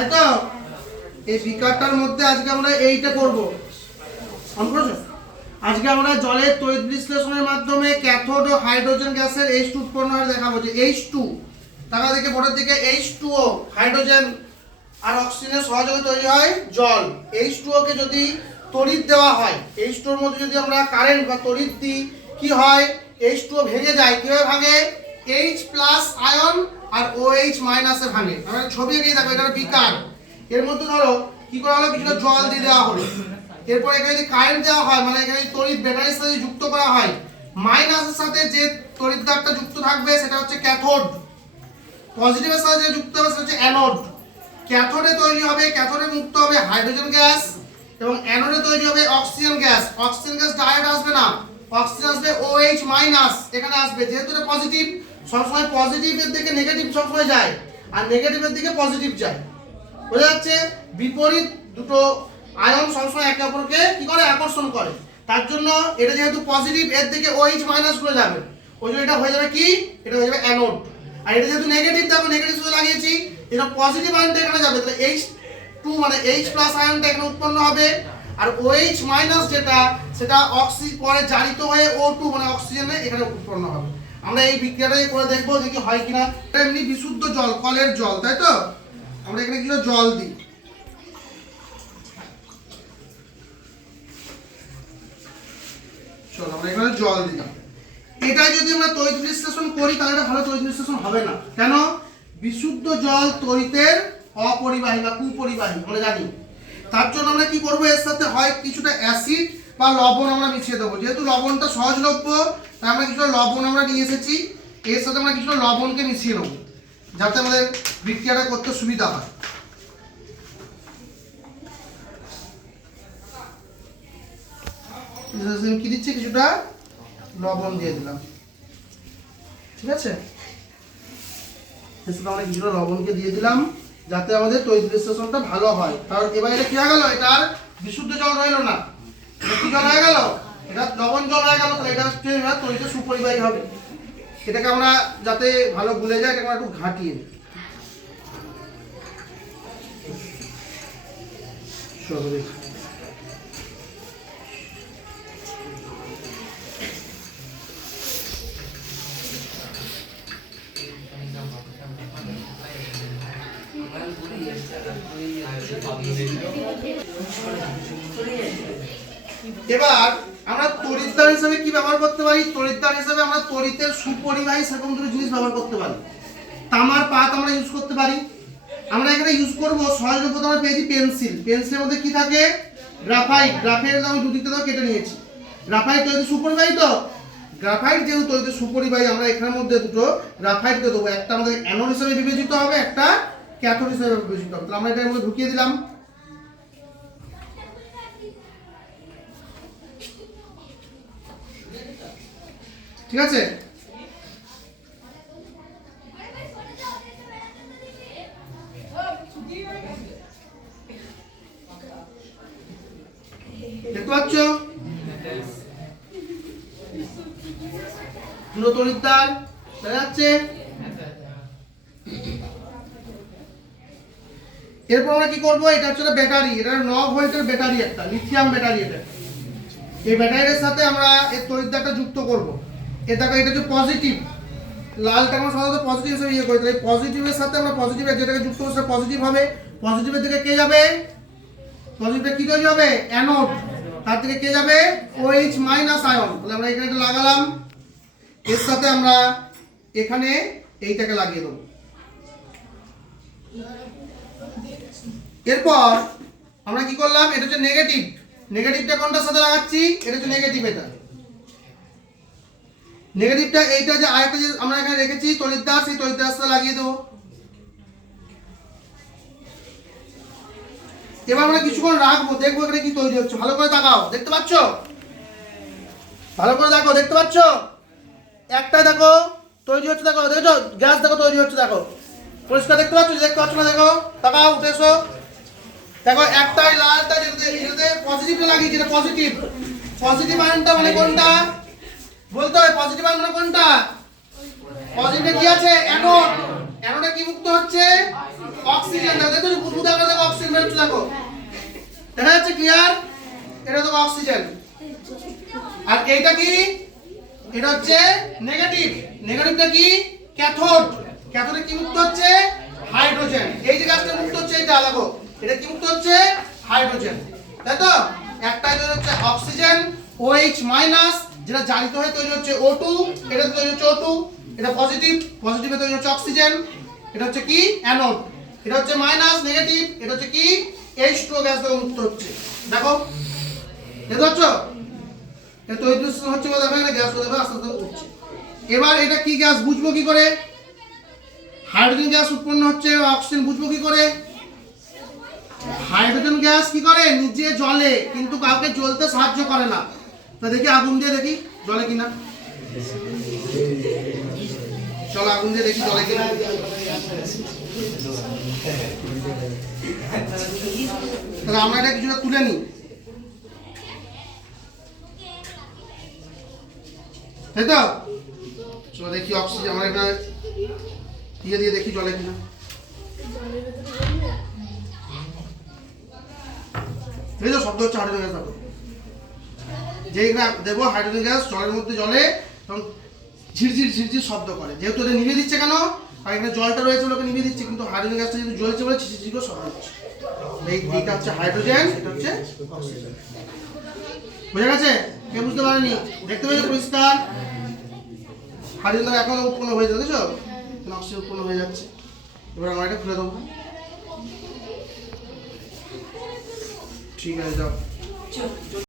তাই তো? এই বিকারটার মধ্যে আজকে আমরা এইটা করব। আজকে আমরা জলের তড়িৎ বিশ্লেষণের মাধ্যমে ক্যাথোড ও হাইড্রোজেন গ্যাসের এইচ টু উৎপন্ন হয় দেখাবো যে এইচ টু তারা দেখে বোর্ডের দিকে এইচ টু ও হাইড্রোজেন আর অক্সিজেনের সহযোগে তৈরি হয় জল। এইচ টু ওকে যদি তড়িৎ দেওয়া হয় এইচ টুর মধ্যে যদি আমরা কারেন্ট বা তড়িৎ দিই, কি হয়? এইচ টু ভেঙে যায়। কীভাবে ভাঙে? এইচ প্লাস আয়ন আর ও এইচ মাইনাসে ভাঙে আমরা ছবি এগিয়ে দেখো এটা বিকার। এর মধ্যে ধরো, কি করা হলো? কিছুটা জল দিয়ে দেওয়া হলো। এরপর এখানে যদি কারেন্ট দেওয়া হয় মানে এখানে তড়িৎ ব্যাটারির সাথে যুক্ত করা হয় মাইনাসের সাথে যে তড়িৎ যুক্ত থাকবে, সেটা হচ্ছে ক্যাথোড পজিটিভের সাথে যে যুক্ত হবে, সেটা হচ্ছে অ্যানোড ক্যাথোডে তৈরি হবে ক্যাথোডে মুক্ত হবে হাইড্রোজেন গ্যাস এবং অ্যানোডে তৈরি হবে oxygen gas oxygen gas direct আসবে না। অক্সিজেন আসবে OH মাইনাস এখানে আসবে, যেহেতু এটা পজিটিভ সবসময় পজিটিভের দিকে নেগেটিভ সবসময় যায়, আর নেগেটিভের দিকে পজিটিভ যায়। বোঝা যাচ্ছে? বিপরীত দুটো আয়ন সবসময় একে অপরকে কি করে? আকর্ষণ করে। তার জন্য এটা যেহেতু পজিটিভ এর দিকে OH মাইনাসগুলো যাবে। ওই জন্য এটা হয়ে যাবে কি? এটা হয়ে যাবে অ্যানোড আর এটা যেহেতু নেগেটিভ দেখো নেগেটিভ শুধু লাগিয়েছি, এটা পজিটিভ আয়নটা এখানে যাবে। তাহলে এইচ টু মানে এইচ প্লাস আয়নটা এখানে উৎপন্ন হবে। আর OH মাইনাস যেটা, সেটা অক্সি পরে জারিত হয়ে ও টু মানে অক্সিজেনে এখানে উৎপন্ন হবে। আমরা এই বিক্রিয়াটাই করে দেখব দেখি হয় কিনা। এমনি বিশুদ্ধ জল, কলের জল, তাই তো? আমরা এখানে কিছু জল দিই। চলো, আমরা এখানে জল দিলাম। এটা যদি আমরা তড়িৎ বিশ্লেষণ করি, তাহলে এটা ভালো তড়িৎ বিশ্লেষণ হবে না। কেন? বিশুদ্ধ জল তড়িতের অপরিবাহী বা কুপরিবাহী, আমরা জানি। তার জন্য আমরা কি করব? এর সাথে হয় কিছুটা অ্যাসিড বা লবণ আমরা মিশিয়ে দেবো। যেহেতু লবণটা সহজলভ্য, তাই আমরা কিছুটা লবণ আমরা নিয়ে এসেছি। এর সাথে আমরা কিছুটা লবণকে মিশিয়ে নেব, যাতে আমাদের বিক্রিয়াটা করতে সুবিধা হয়। কি দিচ্ছি? কিছুটা লবণ দিয়ে দিলাম। ঠিক আছে? সাথে আমরা কিছুটা লবণকে দিয়ে দিলাম, যাতে আমাদের তৈরি বিশ্লেষণটা ভালো হয়। কারণ এবার এটা কি হয়ে গেল? এটা আর বিশুদ্ধ জল রইল না। জল হয়ে গেল, এটা লবণ জল হয়ে গেল, তাহলে এটা হচ্ছে তৈরিতে সুপরিবাহী হবে। এটাকে আমরা যাতে ভালো গুলে যায়, এটাকে একটু ঘাটিয়ে। এবার আমরা তড়িৎদ্বার হিসেবে কি ব্যবহার করতে পারি? তড়িৎদ্বার হিসেবে আমরা তড়িতের সুপরিবাহী সেরকম দুটো জিনিস ব্যবহার করতে পারি। তামার পাত আমরা ইউজ করতে পারি। আমরা এখানে ইউজ করব সহজলভ্য আমরা পেয়েছি পেন্সিল। পেন্সিলের মধ্যে কি থাকে? গ্রাফাইট। গ্রাফাইট আমি দুদিকটা দাও কেটে নিয়েছি। গ্রাফাইট তৈরি সুপরিবাহী তো? গ্রাফাইট যেহেতু তৈরি সুপরিবাহী, আমরা এখানের মধ্যে দুটো গ্রাফাইটকে দেবো। একটা আমাদের অ্যানোড হিসেবে বিবেচিত হবে, একটা ক্যাথোড হিসেবে বিবেচিত হবে। তাহলে আমরা মধ্যে ঢুকিয়ে দিলাম। ঠিক আছে? দেখতে পাচ্ছ? দুটো তড়িৎদ্বার দেখা যাচ্ছে? এরপর আমরা কি করব? এটা হচ্ছে ব্যাটারি, এটা ন ভোল্টের ব্যাটারি একটা, লিথিয়াম ব্যাটারি এটা। এই ব্যাটারির সাথে আমরা এর তড়িৎদ্বারটা যুক্ত করব। এ দেখো, এটা হচ্ছে পজিটিভ লালটা আমরা সাধারণত পজিটিভ হিসেবে ইয়ে করি। তাই পজিটিভের সাথে আমরা পজিটিভের যেটাকে যুক্ত সেটা পজিটিভ হবে পজিটিভের দিকে কে যাবে? পজিটিভটা কী তৈরি হবে? অ্যানোড তার থেকে কে যাবে? OH মাইনাস আয়ন তাহলে আমরা এখানে এটা লাগালাম। এর সাথে আমরা এখানে এইটাকে লাগিয়ে দেবো। এরপর আমরা কি করলাম? এটা হচ্ছে নেগেটিভ নেগেটিভটা কোনটার সাথে লাগাচ্ছি? এটা হচ্ছে নেগেটিভ এটা নেগেটিভটা এইটা যে আরেকটা যে আমরা এখানে রেখেছি তড়িৎদ্বার সেই তড়িৎদ্বার সাথে লাগিয়ে দেবো। এবার আমরা কিছুক্ষণ রাখব, দেখব এখানে কি তৈরি হচ্ছে। ভালো করে তাকাও, দেখতে পাচ্ছ? ভালো করে দেখো, দেখতে পাচ্ছ? একটা দেখো, তৈরি হচ্ছে, দেখো, দেখছ? গ্যাস দেখো, তৈরি হচ্ছে, দেখো। পরিষ্কার দেখতে পাচ্ছ? দেখতে পাচ্ছ না, দেখো? তাকাও, উঠে এসো। দেখো, একটাই লালটা যেটাতে পজিটিভটা লাগিয়েছি পজিটিভ পজিটিভ আয়নটা মানে কোনটা? বলতে হবে পজিটিভ আয়ন কোনটা? পজিটিভে কি আছে? অ্যানোড অ্যানোডে কি মুক্ত হচ্ছে? অক্সিজেন দেখো দেখো বুদবুদ দেখো অক্সিজেন বেরোচ্ছে, দেখো। দেখা যাচ্ছে ক্লিয়ার এটা তো অক্সিজেন আর এইটা কি? এটা হচ্ছে নেগেটিভ নেগেটিভটা কি? ক্যাথোড ক্যাথোডে কি মুক্ত হচ্ছে? হাইড্রোজেন এই যে গাছটা মুক্ত হচ্ছে এটা দেখো। এটা কি মুক্ত হচ্ছে? হাইড্রোজেন তাই তো? একটা হচ্ছে অক্সিজেন OH মাইনাস যেটা জারিত হয়ে তৈরি হচ্ছে O2 এটা তৈরি হচ্ছে O2 এটা পজিটিভ পজিটিভে তৈরি হচ্ছে অক্সিজেন এটা হচ্ছে কি? অ্যানোড এটা হচ্ছে মাইনাস নেগেটিভ এটা হচ্ছে কি? H2O গ্যাস থেকে মুক্ত হচ্ছে। দেখো, দেখতে পাচ্ছ? এটা তৈরি হচ্ছে বলে দেখো না গ্যাস দেখো আস্তে আস্তে উঠছে। এবার এটা কি গ্যাস বুঝব কি করে? হাইড্রোজেন গ্যাস উৎপন্ন হচ্ছে অক্সিজেন বুঝব কি করে? হাইড্রোজেন গ্যাস কি করে? নিজে জ্বলে কিন্তু কাউকে জ্বলতে সাহায্য করে না। তা দেখি আগুন দিয়ে দেখি জ্বলে কিনা। চলো আগুন দিয়ে দেখি জ্বলে কিনা। তাহলে আমরা এটা কিছুটা তুলে নিই। তাই তো? চলো দেখি অক্সিজেন, আমরা এটা দিয়ে দিয়ে দেখি জলে কিনা। এই তো শব্দ হচ্ছে গ্যাস দেখো যেই দেবো হাইড্রোজেন গ্যাস জলের মধ্যে জলে তখন ঝিরঝির ঝিরঝির শব্দ করে। যেহেতু এটা নিভিয়ে দিচ্ছে কেন? আর এখানে জলটা রয়েছে ওটাকে নিভিয়ে দিচ্ছে, কিন্তু হাইড্রোজেন গ্যাসটা যদি জ্বলছে বলে ঝিরঝির করে শব্দ হচ্ছে। এই এইটা হচ্ছে হাইড্রোজেন এটা হচ্ছে অক্সিজেন বুঝে গেছে? কে বুঝতে পারেনি? দেখতে পেয়েছ পরিষ্কার? হাইড্রোজেন এখন উৎপন্ন হয়ে যাচ্ছে অক্সিজেন উৎপন্ন হয়ে যাচ্ছে। এবার আমরা এটা খুলে দেবো। ঠিক আছে, যাও।